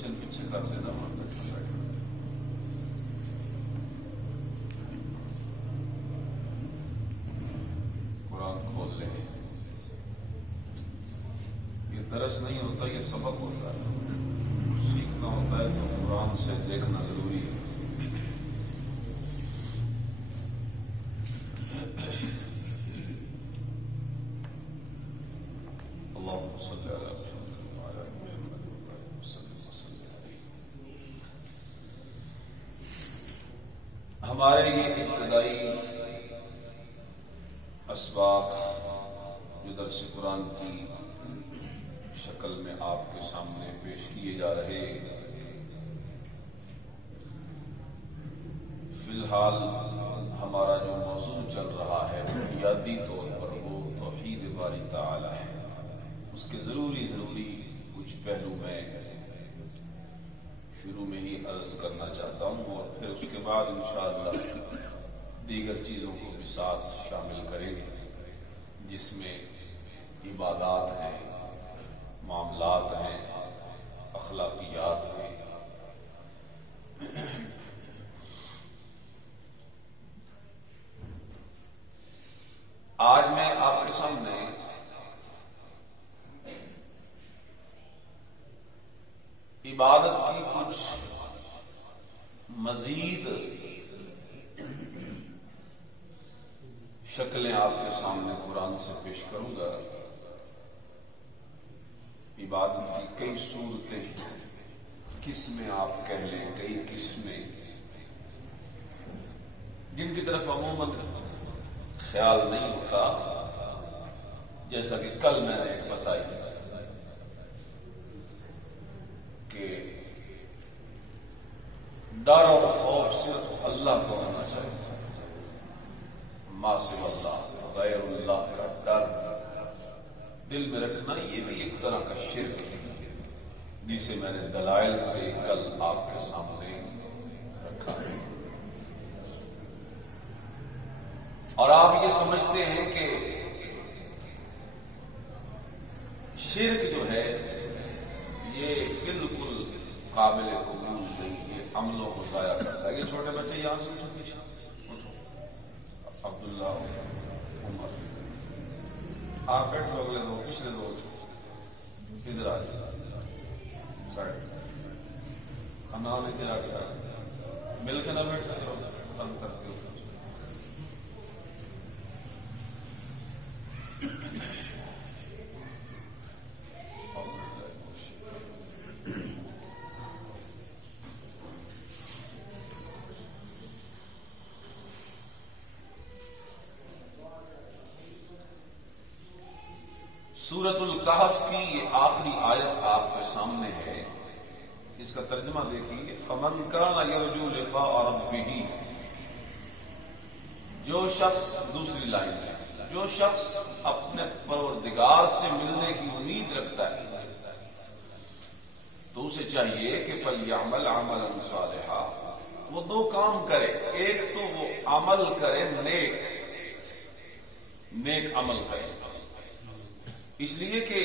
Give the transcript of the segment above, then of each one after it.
Kitchen پیچھے کر لینا وہاں بیٹھا بیٹھا قرآن کھول لیں. یہ درس نہیں ہوتا، یہ سبق ہوتا ہے. سیکھنا ہوتا ہے تو قرآن سے دیکھنا ضروری ہے. اللهم صل على محمد وعلى آل محمد وسلم علیہ. ہمارے یہ ابتدائی اسباق جو درس قرآن کی شکل میں آپ کے سامنے پیش کیے جا رہے، فی الحال ہمارا جو موضوع چل رہا ہے بنیادی طور پر وہ توحید باری تعالی ہے. اس کے ضروری کچھ پہلو میں شروع میں ہی عرض کرنا چاہتا ہوں، اور پھر اس کے بعد انشاءاللہ دیگر چیزوں کو بھی ساتھ شامل کریں گے، جس میں عبادات ہیں، معاملات ہیں، اخلاقیات ہیں. آج میں آپ کے سامنے عبادت کی کچھ مزید شکلیں آپ کے سامنے قرآن سے پیش کروں گا. عبادت کی کئی صورتیں، قسمیں آپ کہہ لیں، کئی قسمیں جن کی طرف عموماً خیال نہیں ہوتا. جیسا کہ کل میں نے ایک بتائی کہ ڈر اور خوف صرف اللہ کو ہونا چاہیے. ما سوى اللہ، غیر اللہ کا ڈر دل میں رکھنا یہ بھی ایک طرح کا شرک ہے، جسے میں نے دلائل سے کل آپ کے سامنے رکھا ہے. اور آپ یہ سمجھتے ہیں کہ شرک جو ہے یہ بالکل قابل قبول نہیں، یہ عملوں کو ضائع کرتا ہے. یہ چھوٹے بچے یہاں سے اٹھو، پیچھے اٹھو. عبداللہ، عمر، آپ بیٹھو، اگلے دو، پچھلے دو ادھر آ جائے. حنان ادھر آ گیا، مل کے نہ بیٹھتے رہو، تنگ کرتے ہو. سورۃ الکہف کی یہ آخری آیت آپ کے سامنے ہے. اس کا ترجمہ دیکھیے. فمن کان یرجو لقاء ربہ، جو شخص، دوسری لائن ہے، جو شخص اپنے پروردگار سے ملنے کی امید رکھتا ہے تو اسے چاہیے کہ فلیعمل عملا صالحا، وہ دو کام کرے. ایک تو وہ عمل کرے، نیک عمل کرے، اس لیے کہ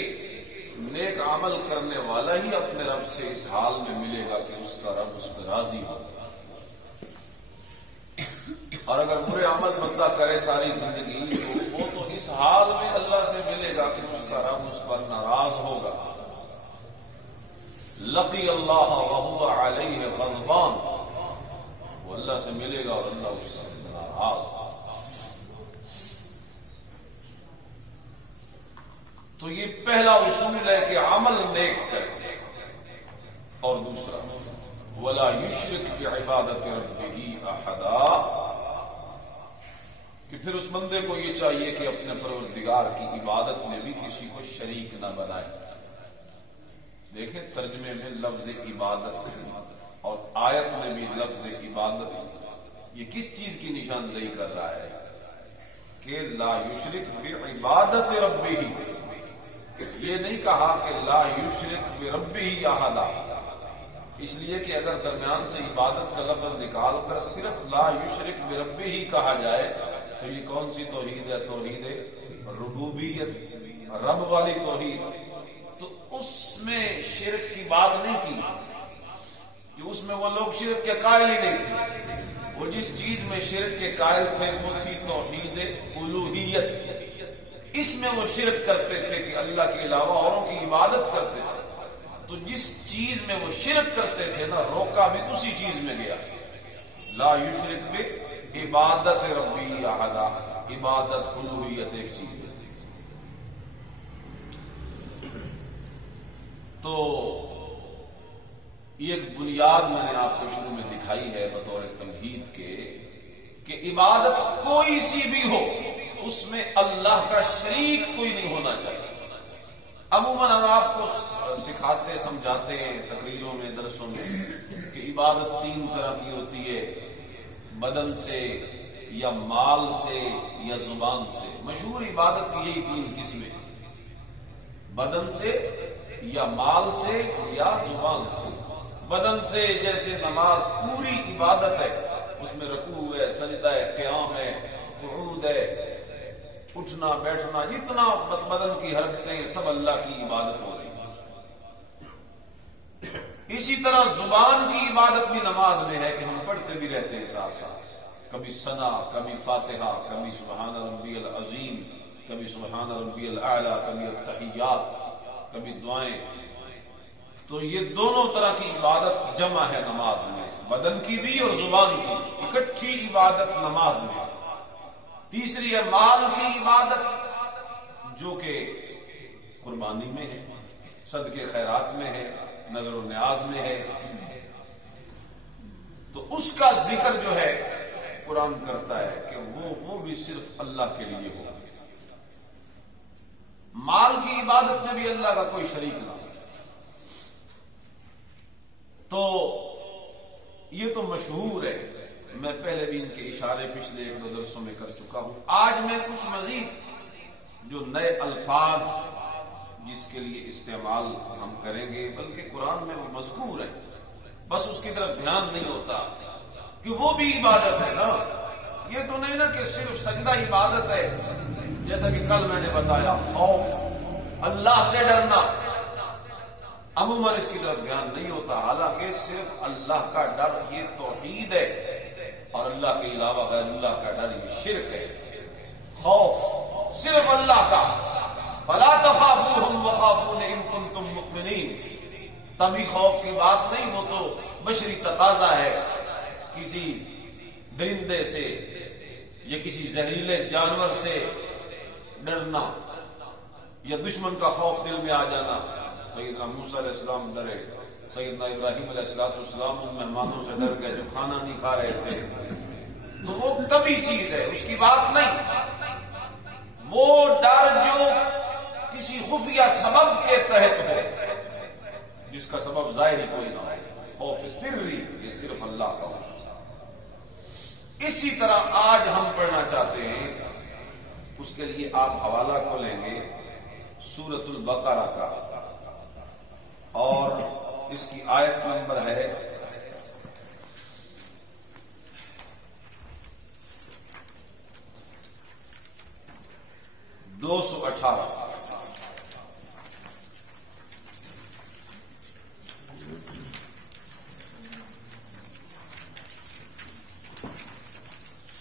نیک عمل کرنے والا ہی اپنے رب سے اس حال میں ملے گا کہ اس کا رب اس پہ راضی ہو. اور اگر برے عمل بندہ کرے ساری زندگی تو وہ تو اس حال میں اللہ سے ملے گا کہ اس کا رب اس پر ناراض ہوگا. لقی اللہ وہو علیہ غضبان، وہ اللہ سے ملے گا اور اللہ اس سے ناراض. تو یہ پہلا اصول ہے کہ عمل نیک کرے. اور دوسرا وَلَا يُشْرِكْ بِعِبَادَةِ رَبِّهِ أَحَدًا، کہ پھر اس بندے کو یہ چاہیے کہ اپنے پروردگار کی عبادت میں بھی کسی کو شریک نہ بنائے. دیکھیں ترجمے میں لفظ عبادت اور آیت میں بھی لفظ عبادت، یہ کس چیز کی نشاندہی کر رہا ہے کہ لا یشرک بعبادت ربہ. یہ نہیں کہا کہ لا یشرک بربہ احدا، اس لیے کہ اگر درمیان سے عبادت کا لفظ نکال کر صرف لا یشرک بربہ ہی کہا جائے تو یہ کون سی توحید ہے؟ توحید ربوبیت، رب والی توحید. تو اس میں شرک کی بات نہیں کی، اس میں وہ لوگ شرک کے قائل ہی نہیں تھے. وہ جس چیز میں شرک کے قائل تھے وہ تھی توحید الوہیت. اس میں وہ شرک کرتے تھے کہ اللہ کے علاوہ اوروں کی عبادت کرتے تھے. تو جس چیز میں وہ شرک کرتے تھے نا، روکا بھی اسی چیز میں گیا. لا یشرک بہ عبادت ربی احدا، عبادت الوہیت ایک چیز ہے. تو یہ ایک بنیاد میں نے آپ کو شروع میں دکھائی ہے بطور تمہید کے کہ عبادت کوئی سی بھی ہو اس میں اللہ کا شریک کوئی نہیں ہونا چاہیے. عموماً ہم آپ کو سکھاتے سمجھاتے ہیں تقریروں میں درسوں میں کہ عبادت 3 طرح کی ہوتی ہے، بدن سے یا مال سے یا زبان سے. مشہور عبادت کی یہی 3 قسمیں، بدن سے یا مال سے یا زبان سے. بدن سے جیسے نماز پوری عبادت ہے، اس میں رکوع ہے، سجدہ ہے، قیام ہے، قعود ہے، اٹھنا بیٹھنا، جتنا بدن کی حرکتیں سب اللہ کی عبادت ہو رہی ہیں. اسی طرح زبان کی عبادت بھی نماز میں ہے کہ ہم پڑھتے بھی رہتے ہیں ساتھ ساتھ، کبھی ثنا، کبھی فاتحہ، کبھی سبحان ربی العظیم، کبھی سبحان ربی الاعلی، کبھی التحیات، کبھی دعائیں. تو یہ دونوں طرح کی عبادت جمع ہے نماز میں، بدن کی بھی اور زبان کی بھی اکٹھی عبادت نماز میں. تیسری ہے مال کی عبادت، جو کہ قربانی میں ہے، صدقے خیرات میں ہے، نظر و نیاز میں ہے. تو اس کا ذکر جو ہے قرآن کرتا ہے کہ وہ بھی صرف اللہ کے لیے ہو. مال کی عبادت میں بھی اللہ کا کوئی شریک نہ ہو. تو یہ تو مشہور ہے، میں پہلے بھی ان کے اشارے پچھلے 1-2 درسوں میں کر چکا ہوں. آج میں کچھ مزید جو نئے الفاظ جس کے لیے استعمال ہم کریں گے، بلکہ قرآن میں وہ مذکور ہے، بس اس کی طرف دھیان نہیں ہوتا کہ وہ بھی عبادت ہے نا. یہ تو نہیں نا کہ صرف سجدہ عبادت ہے، جیسا کہ کل میں نے بتایا خوف، اللہ سے ڈرنا، عموماً اس کی طرف دھیان نہیں ہوتا. حالانکہ صرف اللہ کا ڈر یہ توحید ہے، اور اللہ کے علاوہ غیر اللہ کا ڈر یہ شرک ہے. خوف صرف اللہ کا، فلا تخافوهم وخافون ان کنتم مؤمنین. تبھی خوف کی بات نہیں، وہ تو بشری تقاضا ہے. کسی درندے سے یا کسی زہریلے جانور سے ڈرنا یا دشمن کا خوف دل میں آ جانا. سیدنا موسیٰ علیہ السلام ڈرے، سیدنا ابراہیم علیہ السلام ان مہمانوں سے ڈر گئے جو کھانا نہیں کھا رہے تھے. تو وہ طبی چیز ہے، اس کی بات نہیں. وہ ڈر جو کسی خفیہ سبب کے تحت ہو، جس کا سبب ظاہری کوئی نہ ہو، خوف سری، یہ صرف اللہ کا ہونا چاہیے. اسی طرح آج ہم پڑھنا چاہتے ہیں، اس کے لیے آپ حوالہ کو لیں گے سورۃ البقرہ کا، اور اس کی آیت نمبر ہے 218.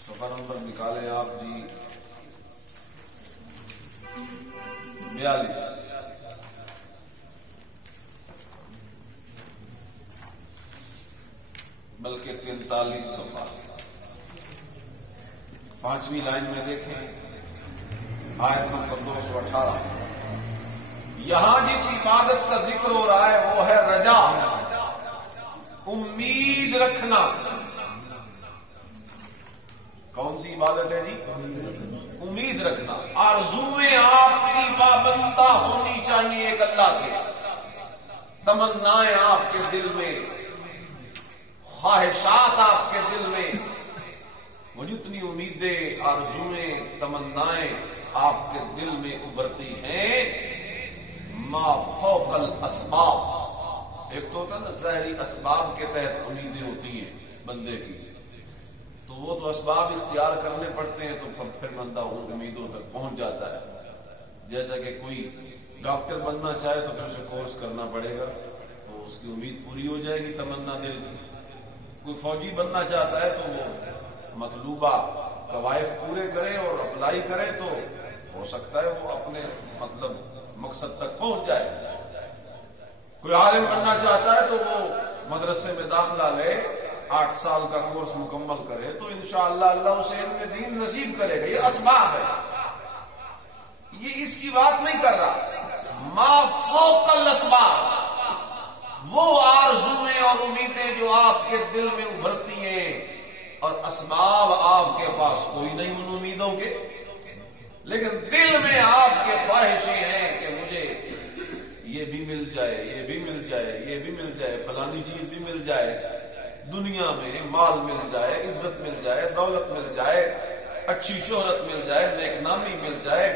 صفحہ نمبر نکالیں آپ جی 42. بلکہ 43 صفحہ. 5ویں لائن میں دیکھیں، آیت نمبر 218. یہاں جس عبادت کا ذکر ہو رہا ہے وہ ہے رجا، امید رکھنا. کون سی عبادت ہے جی؟ امید رکھنا. آرزویں آپ کی وابستہ ہونی چاہیے ایک اللہ سے، تمنائیں آپ کے دل میں، خواہشات آپ کے دل میں، وہ جتنی امیدیں، آرزویں، تمنائیں آپ کے دل میں ابھرتی ہیں، ما فوق الاسباب. ایک تو ہوتا ہے نا ظاہری اسباب کے تحت امیدیں ہوتی ہیں بندے کی، تو وہ تو اسباب اختیار کرنے پڑتے ہیں، تو پھر بندہ ان امیدوں تک پہنچ جاتا ہے. جیسا کہ کوئی ڈاکٹر بننا چاہے تو پھر اسے کورس کرنا پڑے گا، تو اس کی امید پوری ہو جائے گی، تمنا دل کی۔ کوئی فوجی بننا چاہتا ہے تو وہ مطلوبہ قوائف پورے کرے اور اپلائی کرے تو ہو سکتا ہے وہ اپنے مقصد تک پہنچ جائے۔ کوئی عالم بننا چاہتا ہے تو وہ مدرسے میں داخلہ لے، 8 سال کا کورس مکمل کرے تو انشاءاللہ اللہ اسے علم دین نصیب کرے گا۔ یہ اسباب ہے، یہ اس کی بات نہیں کر رہا۔ ما فوق الاسباب، وہ آرزویں اور امیدیں جو آپ کے دل میں ابھرتی ہیں، اور اسباب آپ کے پاس کوئی نہیں ان امیدوں کے، لیکن دل میں آپ کے خواہشیں ہیں کہ مجھے یہ بھی مل جائے، یہ بھی مل جائے، یہ بھی مل جائے، فلانی چیز بھی مل جائے، دنیا میں مال مل جائے، عزت مل جائے، دولت مل جائے، اچھی شہرت مل جائے، نیک نامی مل جائے،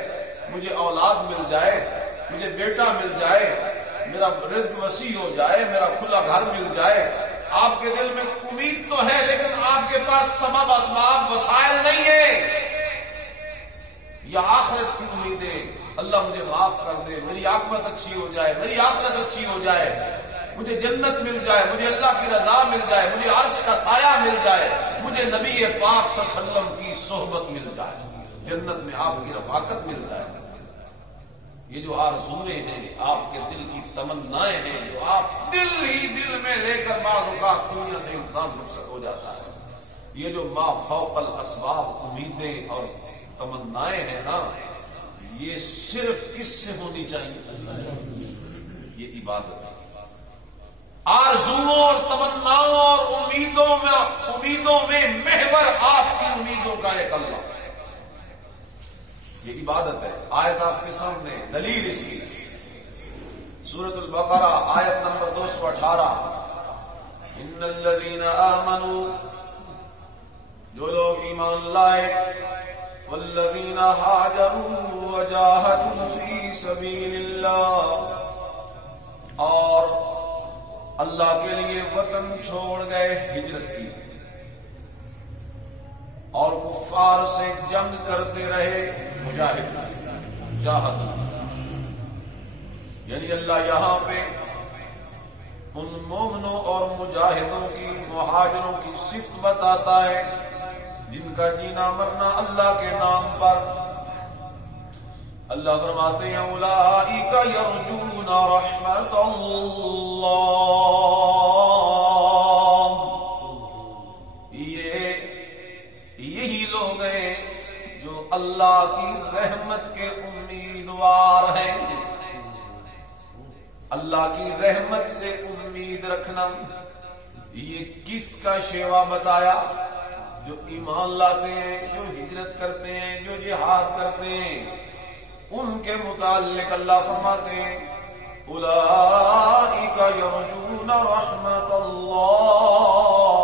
مجھے اولاد مل جائے، مجھے بیٹا مل جائے، میرا رزق وسیع ہو جائے، میرا کھلا گھر مل جائے۔ آپ کے دل میں امید تو ہے لیکن آپ کے پاس سبب اسباب وسائل نہیں ہے۔ یا آخرت کی امیدیں، اللہ مجھے معاف کر دے، میری عاقبت اچھی ہو جائے، میری آخرت اچھی ہو جائے، مجھے جنت مل جائے، مجھے اللہ کی رضا مل جائے، مجھے عرش کا سایہ مل جائے، مجھے نبی پاک صلی اللہ علیہ وسلم کی صحبت مل جائے، جنت میں آپ کی رفاقت مل جائے۔ یہ جو آرزویں ہیں، آپ کے دل کی تمنائیں ہیں، جو آپ دل ہی دل میں لے کر بعض اوقات دنیا سے انسان رخصت ہو جاتا ہے، یہ جو ما فوق الاسباب امیدیں اور تمنائیں ہیں نا، یہ صرف کس سے ہونی چاہیے؟ یہ عبادت ہے۔ آرزوؤں اور تمناؤں اور امیدوں میں محور آپ کی امیدوں کا ایک اللہ، یہ عبادت ہے۔ آیت آپ کے سامنے، دلیل اس کی سورۃ البقرہ آیت نمبر 218، ان الذین آمنوا، جو لوگ ایمان لائے، والذین ہاجروا وجاہدوا فی سبیل اللہ، اور اللہ کے لیے وطن چھوڑ گئے، ہجرت کی، اور کفار سے جنگ کرتے رہے، مجاہد، جاہد، یعنی اللہ یہاں پہ ان مومنوں اور مجاہدوں کی، مہاجروں کی صفت بتاتا ہے جن کا جینا مرنا اللہ کے نام پر۔ اللہ فرماتے ہیں اولئک یرجون رحمت اللہ، یہی لوگ ہیں جو اللہ کی رحمت کے امیدوار ہیں۔ اللہ کی رحمت سے امید رکھنا، یہ کس کا شیوا بتایا؟ جو ایمان لاتے ہیں، جو ہجرت کرتے ہیں، جو جہاد کرتے ہیں، ان کے متعلق اللہ فرماتے ہیں اولئک یرجون رحمت اللہ،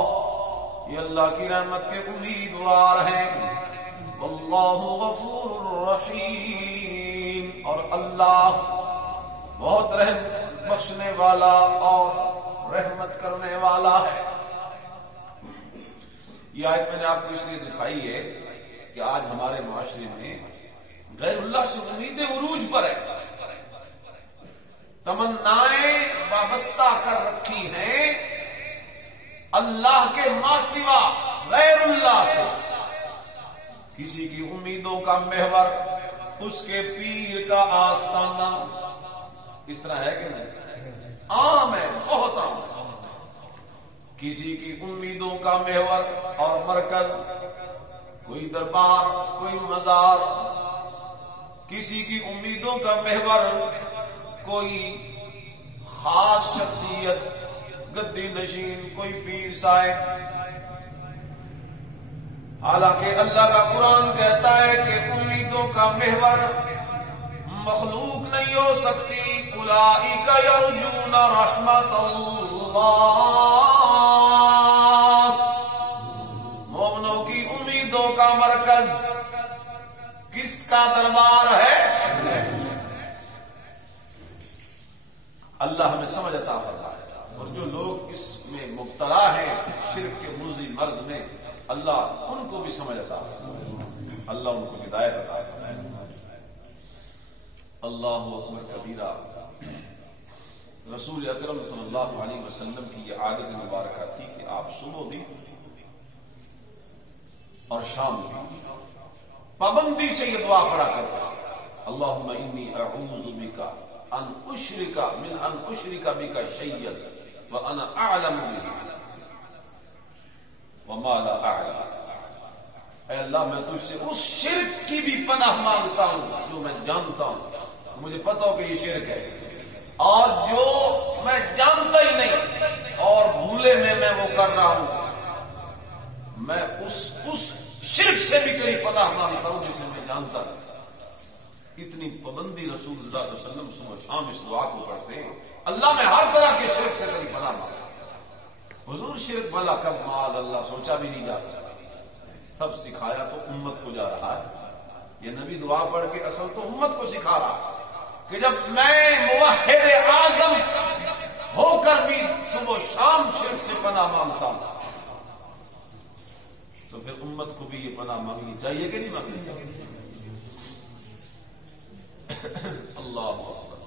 یہ اللہ کی رحمت کے امیدوار ہیں۔ واللہ غفور رحیم، اور اللہ بہت رحم بخشنے والا اور رحمت کرنے والا ہے۔ یہ آیت میں نے آپ کو اس لیے دکھائی ہے کہ آج ہمارے معاشرے میں غیر اللہ سے امیدیں عروج پر ہے، تمنائیں وابستہ کر رکھی ہیں اللہ کے ماں سوا غیر اللہ سے۔ کسی کی امیدوں کا محور اس کے پیر کا آستانہ، اس طرح ہے کہ نہیں؟ عام ہے، بہت عام ہے۔ کسی کی امیدوں کا محور اور مرکز کوئی دربار، کوئی مزار، کسی کی امیدوں کا محور کوئی خاص شخصیت، گدی نشین، کوئی پیر صاحب۔ حالانکہ اللہ کا قرآن کہتا ہے کہ امیدوں کا محور مخلوق نہیں ہو سکتی۔ اولئک یرجون رحمت اللہ، مومنوں کی امیدوں کا مرکز کس کا دربار ہے؟ اللہ ہمیں سمجھ عطا فرمائے، اور جو لوگ اس میں مبتلا ہیں شرک کے موذی مرض میں، اللہ ان کو بھی سمجھ عطا فرمائے، اللہ ان کو ہدایت عطا فرمائے۔ اللہ اکبر کبیرہ۔ رسول اکرم صلی اللہ علیہ وسلم کی یہ عادت مبارکہ تھی کہ آپ صبح بھی اور شام بھی پابندی سے یہ دعا پڑھا کرتے تھے، اللہم انی اعوذ بک ان اشرک بک شیئا وانا اعلم به وما لا اعلم۔ اے اللہ میں تجھ سے اس شرک کی بھی پناہ مانگتا ہوں جو میں جانتا ہوں، مجھے پتا ہو کہ یہ شرک ہے، اور جو میں جانتا ہی نہیں اور بھولے میں وہ کر رہا ہوں، میں اس شرک سے بھی کئی پناہ مانگتا ہوں جسے میں جانتا ہوں۔ اتنی پابندی رسول اللہ صلی اللہ علیہ وسلم صبح شام اس دعا کو پڑھتے ہیں، اللہ میں ہر طرح کے شرک سے کئی پناہ مانگتا ہوں۔ حضور شرک بھلا کب معاذ اللہ سوچا بھی نہیں جا سکتا، سب سکھایا تو امت کو جا رہا ہے۔ یہ نبی دعا پڑھ کے اصل تو امت کو سکھا رہا کہ جب میں موحد اعظم ہو کر بھی صبح و شام شرک سے پناہ مانگتا ہوں، تو پھر امت کو بھی یہ پناہ مانگنی چاہیے کہ نہیں مانگنی چاہیے؟ اللہ اکبر،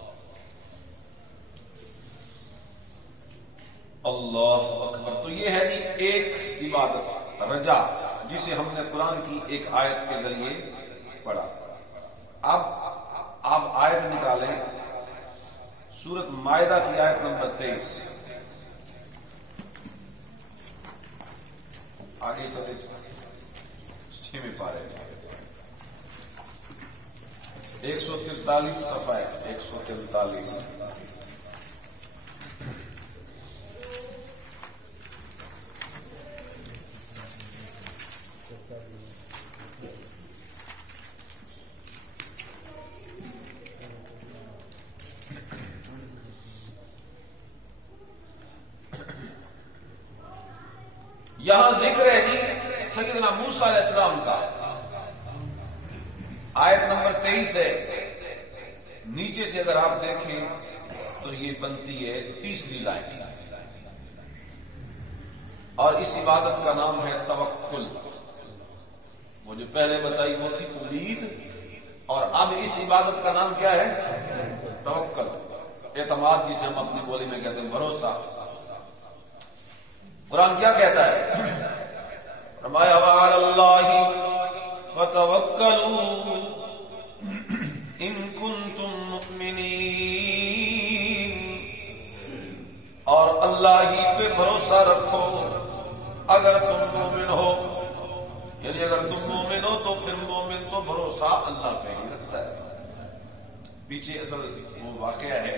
اللہ اکبر۔ تو یہ ہے جی ایک عبادت رجا، جسے ہم نے قرآن کی ایک آیت کے ذریعے پڑھا۔ اب آپ آیت نکالیں سورۃ مائدہ کی آیت نمبر 23، آگے چلے 6 پارے 143 صفحہ 143۔ یہاں ذکر ہے جی سیدنا موسیٰ علیہ السلام کا، آیت نمبر 23 ہے، نیچے سے اگر آپ دیکھیں تو یہ بنتی ہے 30ویں لائن، اور اس عبادت کا نام ہے توکل۔ وہ جو پہلے بتائی وہ تھی امید، اور اب اس عبادت کا نام کیا ہے؟ توکل، اعتماد، جسے ہم اپنی بولی میں کہتے ہیں بھروسہ۔ قرآن کیا کہتا ہے؟ فرمایا وعلی اللہ فتوکلوا ان کنتم مؤمنین، اور اللہ ہی پہ بھروسہ رکھو اگر تم مومن ہو، یعنی اگر تم مومن ہو تو پھر مومن تو بھروسہ اللہ پہ ہی رکھتا ہے۔ پیچھے اصل وہ واقعہ ہے،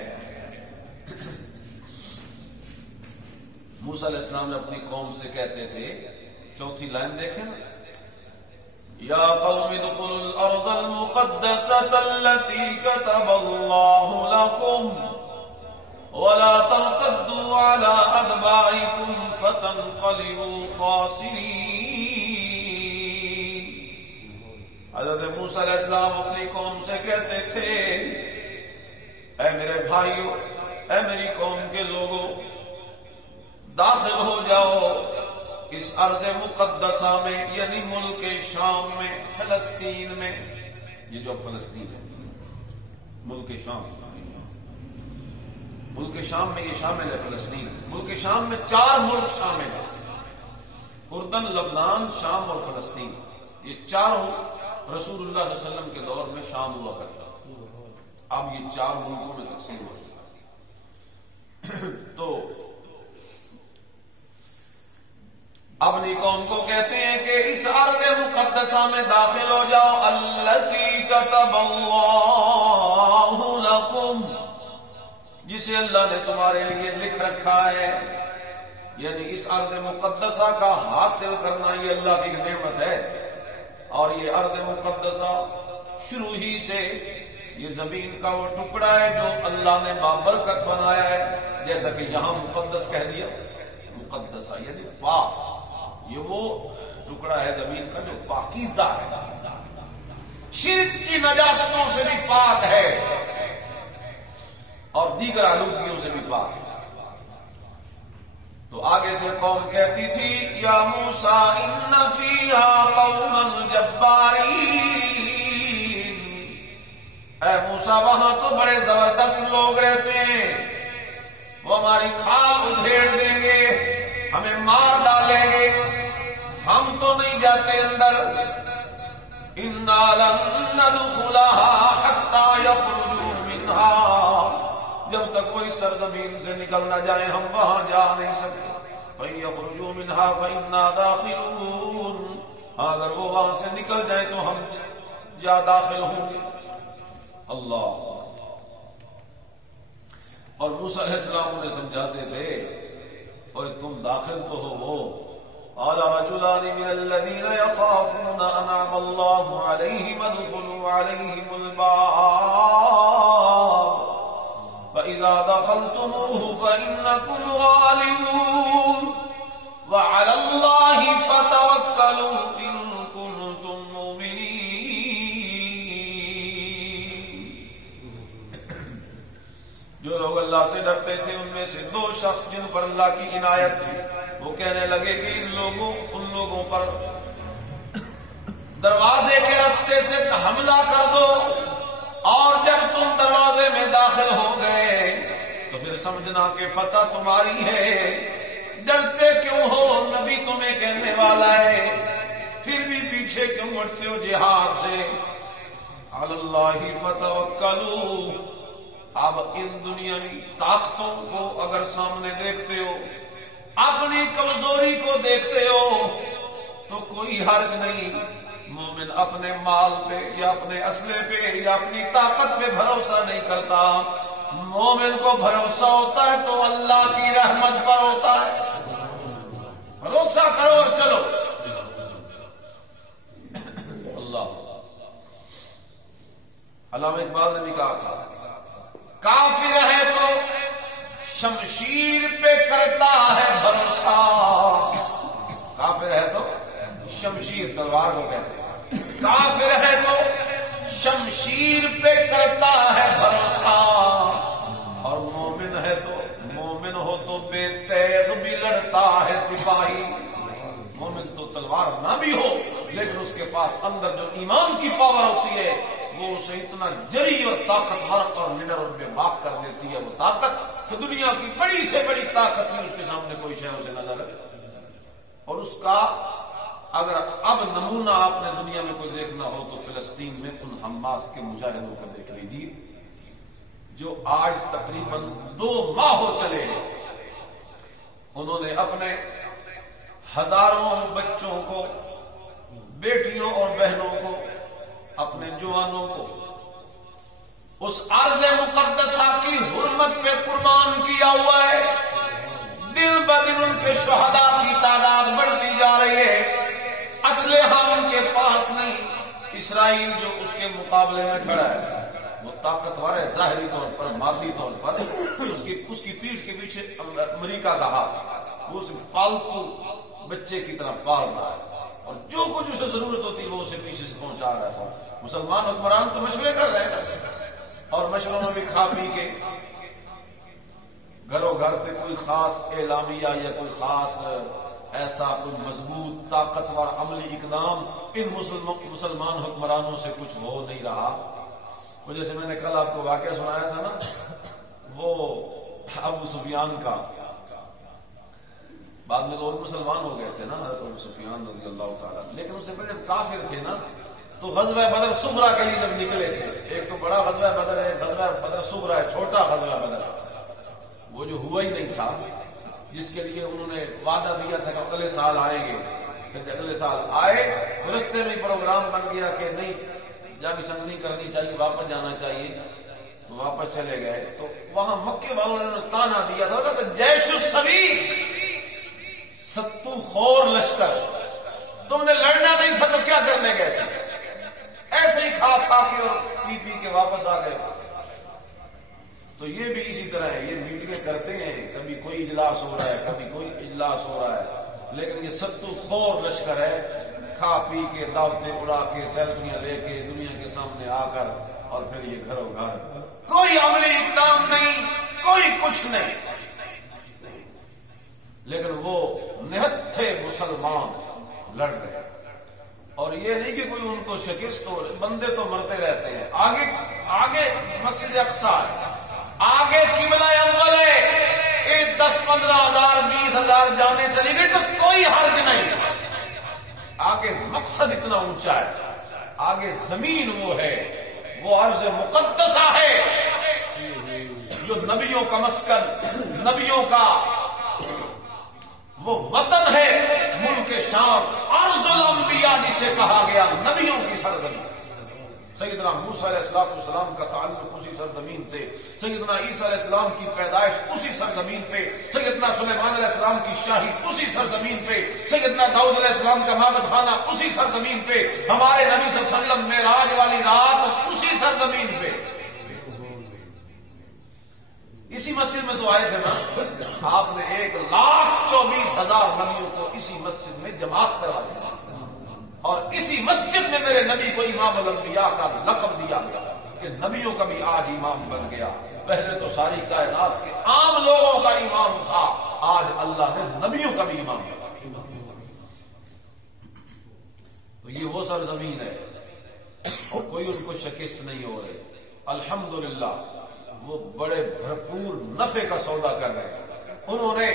موسیٰ علیہ السلام نے اپنی قوم سے کہتے تھے، 4تھی لائن دیکھیں نا، یا قوم ادخلوا الارض المقدسة التي كتب الله لكم ولا ترتدوا على ادباركم فتنقلبوا خاسرين۔ حضرت موسیٰ علیہ السلام اپنی قوم سے کہتے تھے، اے میرے بھائیو، اے میری قوم کے لوگوں، داخل ہو جاؤ اس ارض مقدسہ میں، یعنی ملک شام میں، فلسطین میں۔ یہ جو فلسطین ہے ملک شام، ملک شام میں یہ شامل ہے فلسطین۔ ملک شام میں 4 ملک شامل ہیں، اردن، لبنان، شام اور فلسطین۔ یہ چاروں رسول اللہ صلی اللہ علیہ وسلم کے دور میں شام ہوا کرتا تھا، اب یہ 4 ملکوں میں تقسیم ہو چکا۔ تو اپنی قوم کو کہتے ہیں کہ اس ارض مقدسہ میں داخل ہو جاؤ، التی کتب اللہ لکم، جسے اللہ نے تمہارے لیے لکھ رکھا ہے، یعنی اس ارض مقدسہ کا حاصل کرنا یہ اللہ کی نعمت ہے۔ اور یہ ارض مقدسہ شروع ہی سے یہ زمین کا وہ ٹکڑا ہے جو اللہ نے بابرکت بنایا ہے، جیسا کہ یہاں مقدس کہہ دیا، مقدسہ یعنی پاک، یہ وہ ٹکڑا ہے زمین کا جو پاکیزہ ہے، شرک کی نجاستوں سے بھی پاک ہے اور دیگر آلودگیوں سے بھی پاک ہے۔ تو آگے سے قوم کہتی تھی، یا موسیٰ ان فیہا قوما جبارین، اے موسیٰ وہاں تو بڑے زبردست لوگ رہتے ہیں، وہ ہماری کھال ادھیڑ دیں گے، ہمیں مار ڈالیں گے، ہم تو نہیں جاتے اندر۔ اِنَّا لَن نَّدْخُلَهَا حَتَّىٰ يَخْرُجُوا مِنْهَا، جب تک کوئی سرزمین سے نکل نہ جائے ہم وہاں جا نہیں سکتے۔ فَإِن يَخْرُجُوا مِنْهَا فَإِنَّا دَاخِلُونَ، اگر وہ وہاں سے نکل جائیں تو ہم جا داخل ہوں گے۔ اللہ۔ اور موسیٰ علیہ السلام انہیں سمجھاتے تھے، اوے تم داخل تو ہو وہ، قال رجلان من الذين يخافون انعم الله عليهم ادخلوا عليهم الباب فاذا دخلتموه فانكم غالبون وعلى الله فتوكلوا ان كنتم مؤمنين۔ جو لوگ اللہ سے ڈرتے تھے ان میں سے دو شخص جن پر اللہ کی عنایت تھی، وہ کہنے لگے کہ ان لوگوں پر دروازے کے راستے سے حملہ کر دو، اور جب تم دروازے میں داخل ہو گئے تو پھر سمجھنا کہ فتح تمہاری ہے۔ ڈرتے کیوں ہو؟ نبی تمہیں کہنے والا ہے، پھر بھی پیچھے کیوں ہٹتے ہو جہاد سے؟ علی اللہ فتوکلوا۔ اب ان دنیاوی طاقتوں کو اگر سامنے دیکھتے ہو، اپنی کمزوری کو دیکھتے ہو تو کوئی حرج نہیں۔ مومن اپنے مال پہ یا اپنے اسلحے پہ یا اپنی طاقت پہ بھروسہ نہیں کرتا، مومن کو بھروسہ ہوتا ہے تو اللہ کی رحمت پر ہوتا ہے۔ بھروسہ کرو اور چلو۔ اللہ۔ علامہ اقبال نے بھی کہا تھا، کافر ہے تو شمشیر پہ کرتا ہے بھروسہ۔ کافر ہے تو شمشیر، تلوار کو کہتے ہیں، کافر ہے تو شمشیر پہ کرتا ہے بھروسہ، اور مومن ہے تو مومن ہو تو بے تیغ بھی لڑتا ہے سپاہی۔ مومن تو تلوار نہ بھی ہو لیکن اس کے پاس اندر جو ایمان کی پاور ہوتی ہے وہ اسے اتنا جری اور طاقتور اور نڈر اور بے باک کر دیتی ہے، وہ طاقت کہ دنیا کی بڑی سے بڑی طاقت بھی اس کے سامنے کوئی شے اسے نظر ہے۔ اور اس کا اگر اب نمونہ آپ نے دنیا میں کوئی دیکھنا ہو تو فلسطین میں ان حماس کے مجاہدوں کا دیکھ لیجیے، جو آج تقریباً 2 ماہ ہو چلے ہیں، انہوں نے اپنے ہزاروں بچوں کو، بیٹیوں اور بہنوں کو، اپنے جوانوں کو اس ارض مقدسہ کی حرمت پہ قربان کیا ہوا ہے۔ دن بدن ان کے شہداء کی تعداد بڑھتی جا رہی ہے، اسلحہ ان کے پاس نہیں۔ اسرائیل جو اس کے مقابلے میں کھڑا ہے وہ طاقتور ہے ظاہری طور پر، مادی طور پر، اس کی پیٹھ کے پیچھے امریکہ کا ہاتھ، وہ اسے پالتو بچے کی طرح پال رہا ہے، اور جو کچھ اسے ضرورت ہوتی ہے وہ اسے پیچھے سے پہنچا رہا ہے۔ مسلمان حکمران تو مشورے کر رہے ہیں، اور مشوروں میں بھی کھا پی کے گھروں گھر سے کوئی خاص اعلامیہ یا کوئی خاص ایسا کوئی مضبوط طاقتور عملی اقدام ان مسلمان حکمرانوں سے کچھ ہو نہیں رہا۔ وہ جیسے میں نے کل آپ کو واقعہ سنایا تھا نا، وہ ابو سفیان کا، بعد میں تو وہ مسلمان ہو گئے تھے نا حضرت ابو سفیان رضی اللہ تعالیٰ، لیکن اس سے پہلے جب کافر تھے نا تو غزوہ بدر صغریٰ کے لیے جب نکلے تھے، ایک تو بڑا غزوہ بدر ہے، غزوہ بدر صغریٰ ہے، چھوٹا غزوہ بدر، وہ جو ہوا ہی نہیں تھا، جس کے لیے انہوں نے وعدہ دیا تھا کہ اگلے سال آئیں گے، پھر اگلے سال آئے، رستے میں پروگرام بن گیا کہ نہیں جنگ شنگ نہیں کرنی چاہیے، واپس جانا چاہیے، تو واپس چلے گئے۔ تو وہاں مکے والوں نے تانا دیا تھا کہ جیش السویق، ستو خور لشکر، تم نے لڑنا نہیں تھا تو کیا کرنے گئے تھے؟ ایسے ہی کھا کھا کے اور پی پی کے واپس آ گئے۔ تو یہ بھی اسی طرح ہے، یہ میٹنگیں کرتے ہیں، کبھی کوئی اجلاس ہو رہا ہے، کبھی کوئی اجلاس ہو رہا ہے، لیکن یہ ستو خور لشکر ہے، کھا پی کے دعوتیں اڑا کے سیلفیاں لے کے دنیا کے سامنے آ کر، اور پھر یہ گھروں گھر کوئی عملی اقدام نہیں، کوئی کچھ نہیں، لیکن وہ نہتھے مسلمان لڑ رہے ہیں۔ اور یہ نہیں کہ کوئی ان کو شکست ہو، بندے تو مرتے رہتے ہیں۔ آگے مسجد اقصی ہے، آگے قبلہ اول ہے، ایک 10-15,000 20,000 جانے چلی گئی تو کوئی حرج نہیں. آگے مقصد اتنا اونچا ہے، آگے زمین وہ ہے، وہ عرض مقدسہ ہے جو نبیوں کا مسکن، نبیوں کا وہ وطن ہے، ملک شام، ارض الانبیاء جسے کہا گیا، نبیوں کی سرزمین. سیدنا موسیٰ علیہ السلام کا تعلق اسی سرزمین سے، سیدنا عیسیٰ علیہ السلام کی پیدائش اسی سرزمین پہ، سیدنا سلیمان علیہ السلام کی شاہی اسی سرزمین پہ، سیدنا داؤد علیہ السلام کا معبد خانہ اسی سرزمین پہ، ہمارے نبی صلی اللہ علیہ وسلم معراج والی رات اسی سرزمین پہ. اسی مسجد میں تو آئے تھے نا آپ نے. 1,24,000 نبیوں کو اسی مسجد میں جماعت کرا دیا اور اسی مسجد میں میرے نبی کو امام الانبیاء کا لقب دیا گیا کہ نبیوں کا بھی آج امام بن گیا. پہلے تو ساری کائنات کے عام لوگوں کا امام تھا، آج اللہ نے نبیوں کا بھی امام بنا. تو یہ وہ سرزمین ہے اور کوئی ان کو شکست نہیں ہو رہے. الحمدللہ وہ بڑے بھرپور نفع کا سودا کر رہے ہیں. انہوں نے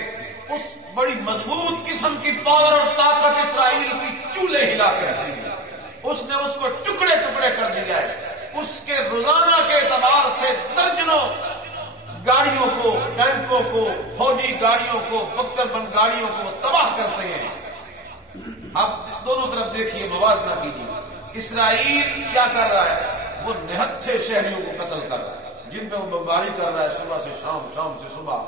اس بڑی مضبوط قسم کی پاور اور طاقت اسرائیل کی چولہے ہلا کے رکھ دی ہے. اس نے اس کو ٹکڑے ٹکڑے کر دیا ہے. اس کے روزانہ کے اعتبار سے درجنوں گاڑیوں کو، ٹینکوں کو، فوجی گاڑیوں کو، بختر بند گاڑیوں کو تباہ کرتے ہیں. اب دونوں طرف دیکھیے، موازنہ کیجیے. اسرائیل کیا کر رہا ہے؟ وہ نہتھے شہریوں کو قتل کر رہا ہے، جن پہ وہ بمباری کر رہا ہے صبح سے شام، شام سے صبح.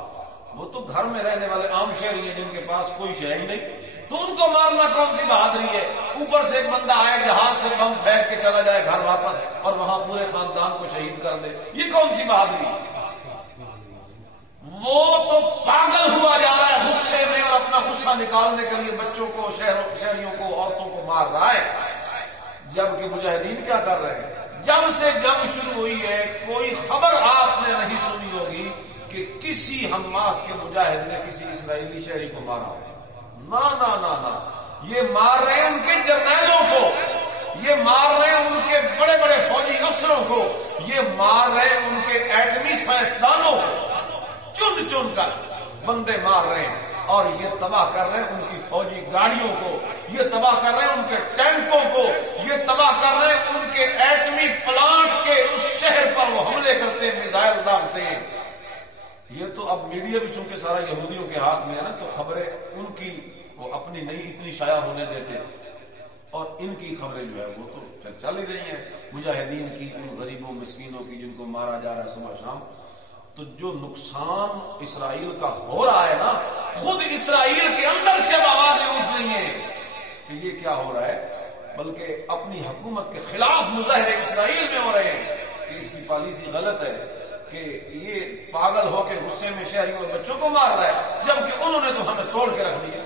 وہ تو گھر میں رہنے والے عام شہری ہیں جن کے پاس کوئی شے ہی نہیں، تو ان کو مارنا کون سی بہادری ہے؟ اوپر سے ایک بندہ آئے جہاز سے بم پھینک کے چلا جائے گھر واپس اور وہاں پورے خاندان کو شہید کر دے، یہ کون سی بہادری ہے؟ وہ تو پاگل ہوا جا رہا ہے غصے میں اور اپنا غصہ نکالنے کے لیے بچوں کو، شہریوں کو، عورتوں کو مار رہا ہے. جبکہ مجاہدین کیا کر رہے ہیں؟ جب سے جنگ شروع ہوئی ہے کوئی خبر آپ نے نہیں سنی ہوگی کہ کسی حماس کے مجاہد نے کسی اسرائیلی شہری کو مارا. نا نا نا نا، یہ مار رہے ہیں ان کے جرنیلوں کو، یہ مار رہے ہیں ان کے بڑے بڑے فوجی افسروں کو، یہ مار رہے ہیں ان کے ایٹمی سائنسدانوں کو، چن چن کر بندے مار رہے ہیں. اور یہ تباہ کر رہے ہیں ان کی فوجی گاڑیوں کو، یہ تباہ کر رہے ہیں ان کے ٹینکوں کو، یہ تباہ کر رہے ہیں ان کے ایٹمی پلانٹ کے اس شہر پر وہ حملے کرتے ہیں، میزائل داغتے ہیں. یہ تو اب میڈیا بھی چونکہ سارا یہودیوں کے ہاتھ میں ہے نا، تو خبریں ان کی وہ اپنی نہیں اتنی شائع ہونے دیتے، اور ان کی خبریں جو ہے وہ تو پھر چل ہی رہی ہیں مجاہدین کی، ان غریبوں مسکینوں کی جن کو مارا جا رہا ہے صبح شام. تو جو نقصان اسرائیل کا ہو رہا ہے نا، خود اسرائیل کے اندر سے آوازیں اٹھ رہی ہیں کہ یہ کیا ہو رہا ہے، بلکہ اپنی حکومت کے خلاف مظاہرے اسرائیل میں ہو رہے ہیں کہ اس کی پالیسی غلط ہے، کہ یہ پاگل ہو کے غصے میں شہریوں اور بچوں کو مار رہا ہے، جبکہ انہوں نے تو ہمیں توڑ کے رکھ دیا.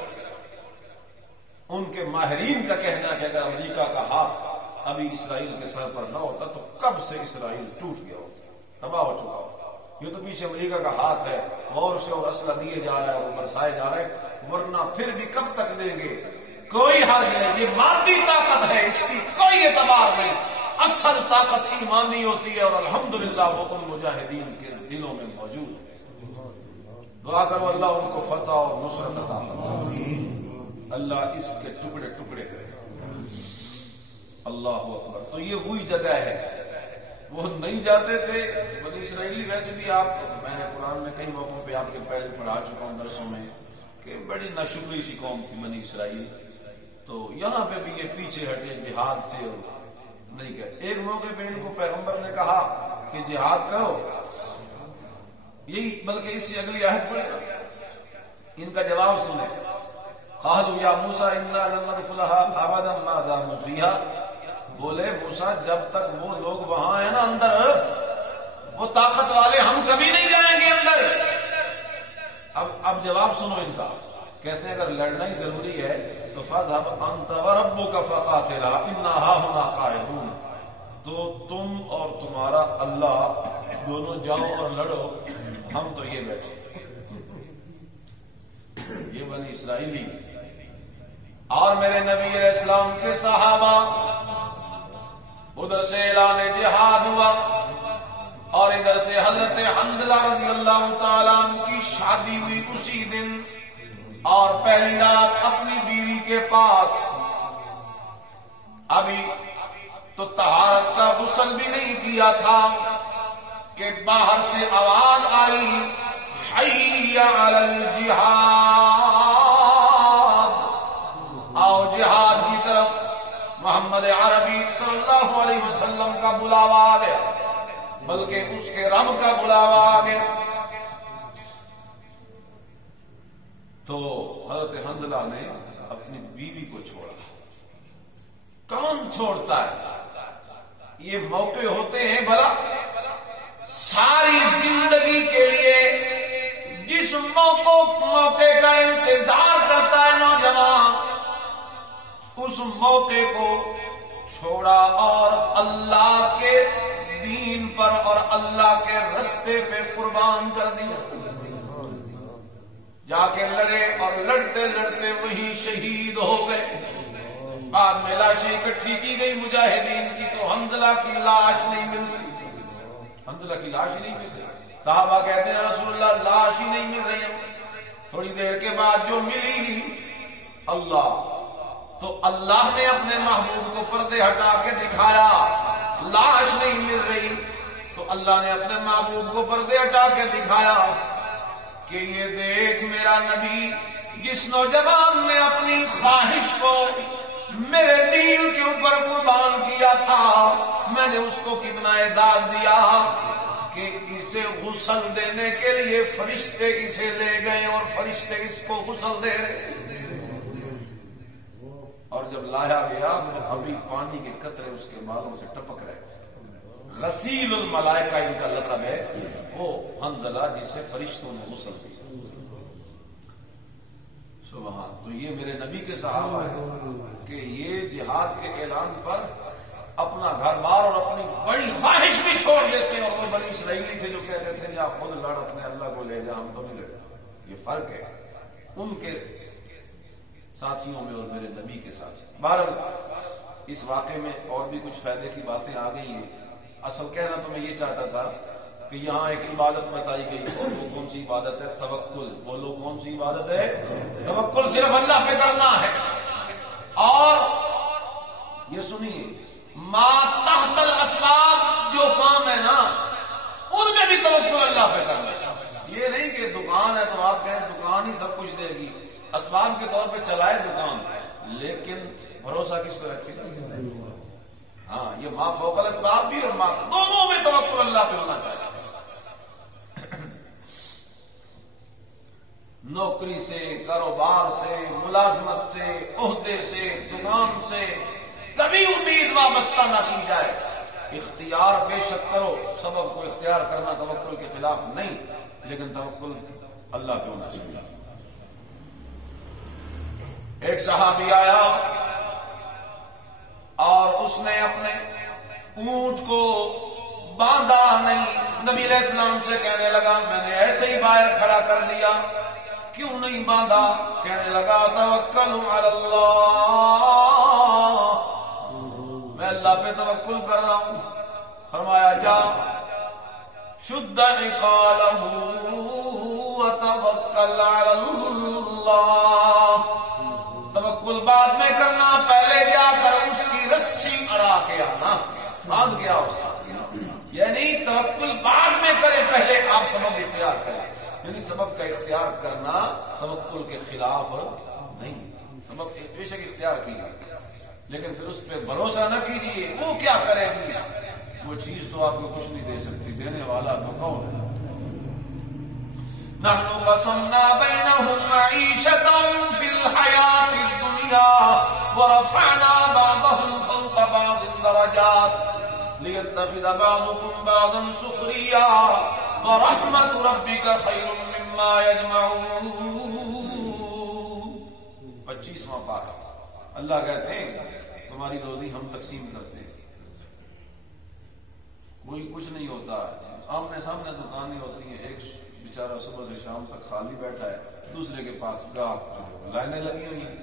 ان کے ماہرین کا کہنا ہے کہ اگر امریکہ کا ہاتھ ابھی اسرائیل کے سر پر نہ ہوتا تو کب سے اسرائیل ٹوٹ گیا ہوتا، تباہ ہو چکا ہوتا. یہ تو پیچھے امریکہ کا ہاتھ ہے، اور سے اور اسلحہ دیے جا رہا ہے اور برسائے جا رہے ہیں، ورنہ پھر بھی کب تک دیں گے؟ کوئی حرج نہیں. یہ مادی طاقت ہے، اس کی کوئی اعتبار نہیں. اصل طاقت ایمانی ہوتی ہے، اور الحمدللہ وہ ان مجاہدین کے دلوں میں موجود ہے. دعا کرو اللہ ان کو فتح اور نصرت عطا فرمائے، اللہ اس کے ٹکڑے ٹکڑے کرے. اللہ اکبر. تو یہ وہی جگہ ہے، وہ نہیں جاتے تھے بنی اسرائیلی. ویسے بھی آپ، میں نے قرآن میں کئی موقعوں پہ آپ کے پہلے پڑھا چکا ہوں درسوں میں کہ بڑی ناشکری سی قوم تھی بنی اسرائیل. تو یہاں پہ بھی یہ پیچھے ہٹے جہاد سے نہیں کہ. ایک موقع پہ ان کو پیغمبر نے کہا کہ جہاد کرو، یہی بلکہ اس سے اگلی آیت پڑھے، ان کا جواب سنیں. قالوا یا موسیٰ انا لن ندخلها ابدا ما داموا فيها. بولے موسیٰ جب تک وہ لوگ وہاں ہیں نا اندر، وہ طاقت والے، ہم کبھی نہیں جائیں گے اندر. اب جواب سنو ان کا. کہتے ہیں اگر لڑنا ہی ضروری ہے تو فاذهب انت وربك فقاتلا انا هاهنا قاعدون. تو تم اور تمہارا اللہ دونوں جاؤ اور لڑو، ہم تو یہ بیٹھے. یہ بنی اسرائیلی اور میرے نبی علیہ السلام کے صحابہ، ادھر سے اعلان جہاد ہوا، اور ادھر سے حضرت حنظلہ رضی اللہ تعالیٰ عنہ کی شادی ہوئی اسی دن، اور پہلی رات اپنی بیوی کے پاس، ابھی تو طہارت کا غسل بھی نہیں کیا تھا کہ باہر سے آواز آئی، حی علی الجہاد، آؤ جہاد کی طرف۔ محمد عربی صلی اللہ علیہ وسلم کا بلاوا آ گیا، بلکہ اس کے رب کا بلاوا آ گیا۔ تو حضرت حنظلہ نے اپنی بیوی کو چھوڑا۔ کون چھوڑتا ہے؟ یہ موقع ہوتے ہیں بھلا ساری زندگی کے لیے جس موقع کا انتظار کرتا ہے نوجوان، اس موقع کو چھوڑا اور اللہ کے دین پر اور اللہ کے رستے پہ قربان کر دیا۔ جا کے لڑے اور لڑتے لڑتے وہی شہید ہو گئے۔ بعد میں لاشیں اکٹھی کی گئی مجاہدین کی، تو حنظلہ کی لاش نہیں مل رہی، حنظلہ کی لاش ہی نہیں مل رہی۔ صحابہ کہتے ہیں رسول اللہ لاش ہی نہیں مل رہی۔ تھوڑی دیر کے بعد جو ملی اللہ، تو اللہ نے اپنے محبوب کو پردے ہٹا کے دکھایا، لاش نہیں مل رہی، تو اللہ نے اپنے محبوب کو پردے ہٹا کے دکھایا کہ یہ دیکھ میرا نبی جس نوجوان نے اپنی خواہش کو میرے دین کے اوپر قربان کیا تھا، میں نے اس کو کتنا اعزاز دیا کہ اسے غسل دینے کے لیے فرشتے اسے لے گئے اور فرشتے اس کو غسل دے رہے، اور جب لایا گیا تو ابھی پانی کے قطرے اس کے بالوں سے ٹپک رہے تھے۔ غسیل الملائکہ ان کا لقب ہے، وہ حنظلہ جسے فرشتوں نے غسل دیا۔ سبحان، تو یہ میرے نبی کے صحابہ ہیں کہ یہ جہاد کے اعلان پر اپنا گھر بار اور اپنی بڑی خواہش بھی چھوڑ دیتے ہیں، اور وہ بنی اسرائیلی تھے جو کہتے تھے یا خود لڑ اپنے اللہ کو لے جا، ہم تو نہیں لڑتے۔ یہ فرق ہے ان کے ساتھیوں میں اور میرے نبی کے ساتھی۔ بہرحال اس واقعے میں اور بھی کچھ فائدے کی باتیں آ گئی ہیں۔ اصل کہنا تو میں یہ چاہتا تھا کہ یہاں ایک عبادت بتائی گئی، اور وہ کون سی عبادت ہے؟ توکل۔ بولو کون سی عبادت ہے؟ توکل صرف اللہ پہ کرنا ہے۔ اور یہ سنیے، ما تحت الاسباب جو کام ہے نا، ان میں بھی توکل اللہ پہ کرنا ہے۔ یہ نہیں کہ دکان ہے تو آپ کہیں دکان ہی سب کچھ دے گی، اسباب کے طور پہ چلائے دکان، لیکن بھروسہ کس پہ رکھے؟ ہاں، یہ ما فوق الاسباب بھی اور ما، دونوں میں توکل اللہ پہ ہونا چاہیے۔ نوکری سے، کاروبار سے، ملازمت سے، عہدے سے، دکان سے کبھی امید وابستہ نہ کی جائے۔ اختیار بے شک کرو، سبب کو اختیار کرنا توکل کے خلاف نہیں، لیکن توکل اللہ پہ ہونا چاہیے۔ ایک صحابی آیا اور اس نے اپنے اونٹ کو باندھا نہیں، نبی علیہ السلام سے کہنے لگا میں نے ایسے ہی باہر کھڑا کر دیا، کیوں نہیں باندھا؟ کہنے لگا توکل علی اللہ، میں اللہ پہ توکل کر رہا ہوں۔ فرمایا جا شد عقالہ وتوکل علی اللہ، توکل بعد میں کرنا، پہلے جا کر اس کی رسی اڑا کے آنا، باندھ گیا اس کا، یعنی توکل بعد میں کرے، پہلے آپ سبب اختیار کریں، یعنی سبب کا اختیار کرنا توکل کے خلاف نہیں، سبب بے شک اختیار کیجیے، لیکن پھر اس پہ بھروسہ نہ کیجیے، وہ کیا کرے گی، وہ چیز تو آپ کو کچھ نہیں دے سکتی، دینے والا تو کون ہے؟ نحن قسمنا بينهم معيشتهم في الحياة الدنيا ورفعنا بعضهم فوق بعض درجات ليتخذ بعضكم بعضا سخريا ورحمة ربك خير مما يجمعون۔ 25واں پارہ، اللہ کہتے ہیں تمہاری روزی ہم تقسیم کرتے ہیں، کوئی کچھ نہیں ہوتا، آمنے سامنے دکانیں ہوتی ہیں، ایک بیچارہ صبح سے شام تک خالی بیٹھا ہے، دوسرے کے پاس گاہک لائنیں لگی ہوئی ہیں،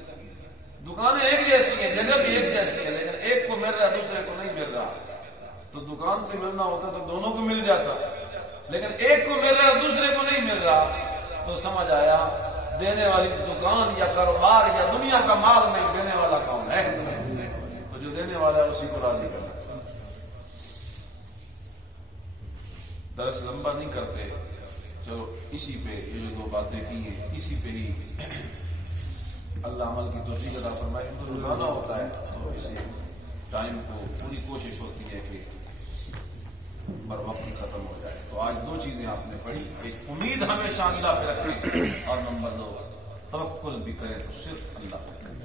دکانیں ایک جیسی ہیں، جگہ بھی ایک جیسی ہے، لیکن ایک کو مل رہا ہے دوسرے کو نہیں مل رہا، تو دکان سے ملنا ہوتا تو دونوں کو مل جاتا، لیکن ایک کو مل رہا ہے دوسرے کو نہیں مل رہا، تو سمجھ آیا دینے والی دکان یا کاروبار یا دنیا کا مال نہیں، دینے والا کون ہے؟ تو جو دینے والا ہے اسی کو راضی کرنا۔ درس لمبا نہیں کرتے، چلو اسی پہ یہ جو دو باتیں کی ہیں اسی پہ ہی اللہ عمل کی توفیق عطا فرمائے۔ تو روزانہ ہوتا ہے تو اسی ٹائم کو پوری کوشش ہوتی ہے کہ بر وقت ہی ختم ہو جائے۔ تو آج دو چیزیں آپ نے پڑھی، ایک امید ہمیشہ اللہ پہ رکھیں، اور نمبر 2 توکل بھی کریں تو صرف اللہ پہ۔